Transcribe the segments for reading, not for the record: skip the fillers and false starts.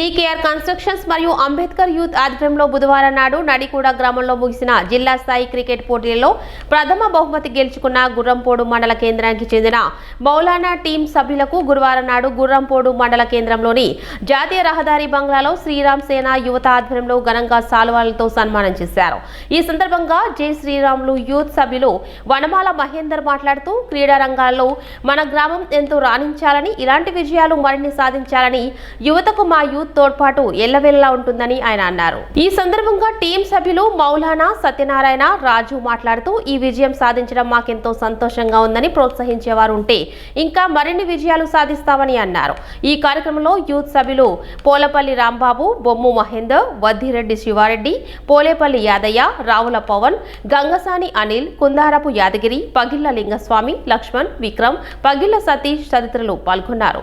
VKR constructions మరియు Ambedkar youth ఆధ్వర్యంలో బుధవారం నాడు నడికూడ గ్రామంలో ముగిసిన జిల్లా స్థాయి క్రికెట్ పోటీలలో ప్రథమ బహుమతి గెలుచుకున్న గుర్రంపోడు మండల కేంద్రానికి చెందిన మౌలానా టీం సభ్యులకు గురువారం నాడు గుర్రంపోడు మండల కేంద్రంలోని జాతీయ రహదారి బంగ్లాలో శ్రీరామ్ సేన యువత ఆధ్వర్యంలో ఘనంగా సాల్వాలతో సన్మానం చేశారు. ఈ సందర్భంగా జై శ్రీరాములు యూత్ సభ్యులు వనమాల మహేందర్ మాట్లాడుతూ క్రీడా రంగాల్లో మన గ్రామం ఎంతో రాణించాలని, ఇలాంటి విజయాలు మరిన్ని సాధించాలని యువతకు మా యూత్ తోడ్పాటు ఎల్లవెల్లా ఉంటుందని ఆయన అన్నారు. ఈ సందర్భంగా టీం సభ్యులు మౌలానా, సత్యనారాయణ, రాజు మాట్లాడుతూ ఈ విజయం సాధించడం మాకెంతో సంతోషంగా ఉందని, ప్రోత్సహించేవారు ఉంటే ఇంకా మరిన్ని విజయాలు సాధిస్తామని అన్నారు. ఈ కార్యక్రమంలో యూత్ సభ్యులు పోలపల్లి రాంబాబు, బొమ్ము మహేందర్, వద్దిరెడ్డి శివారెడ్డి, పోలేపల్లి యాదయ్య, రావుల పవన్, గంగసాని అనిల్, కుందారపు యాదగిరి, పగిళ్ల లింగస్వామి, లక్ష్మణ్, విక్రమ్, పగిళ్ల సతీష్ తదితరులు పాల్గొన్నారు.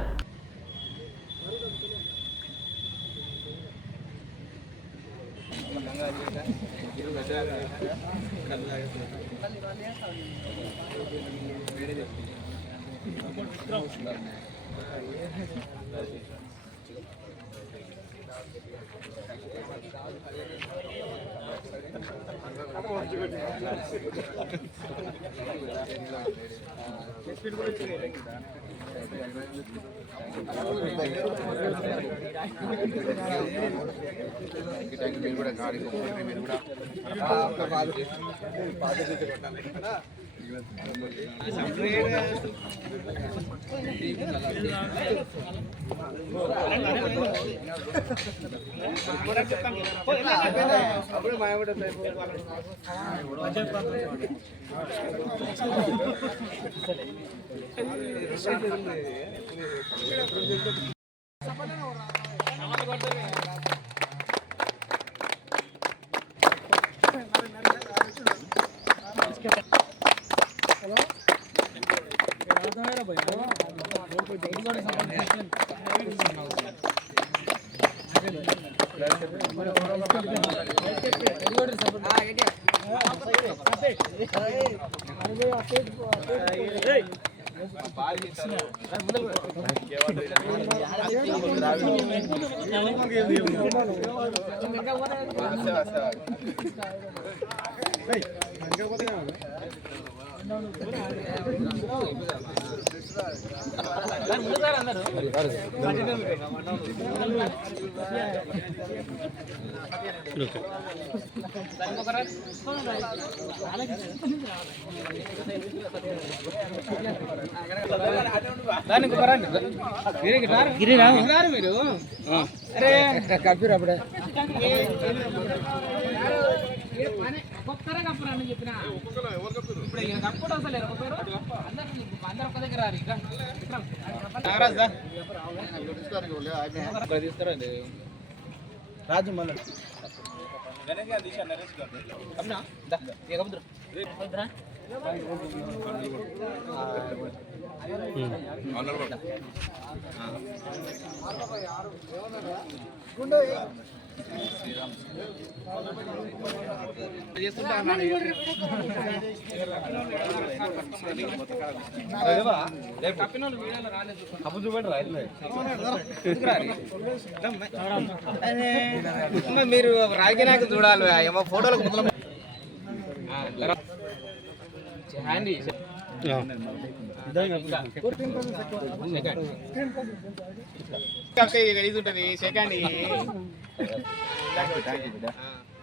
రాజు మళ్ళీ మీరు రాగినాక చూడాలి ఫోటోలకు ఉంటుంది సెకండ్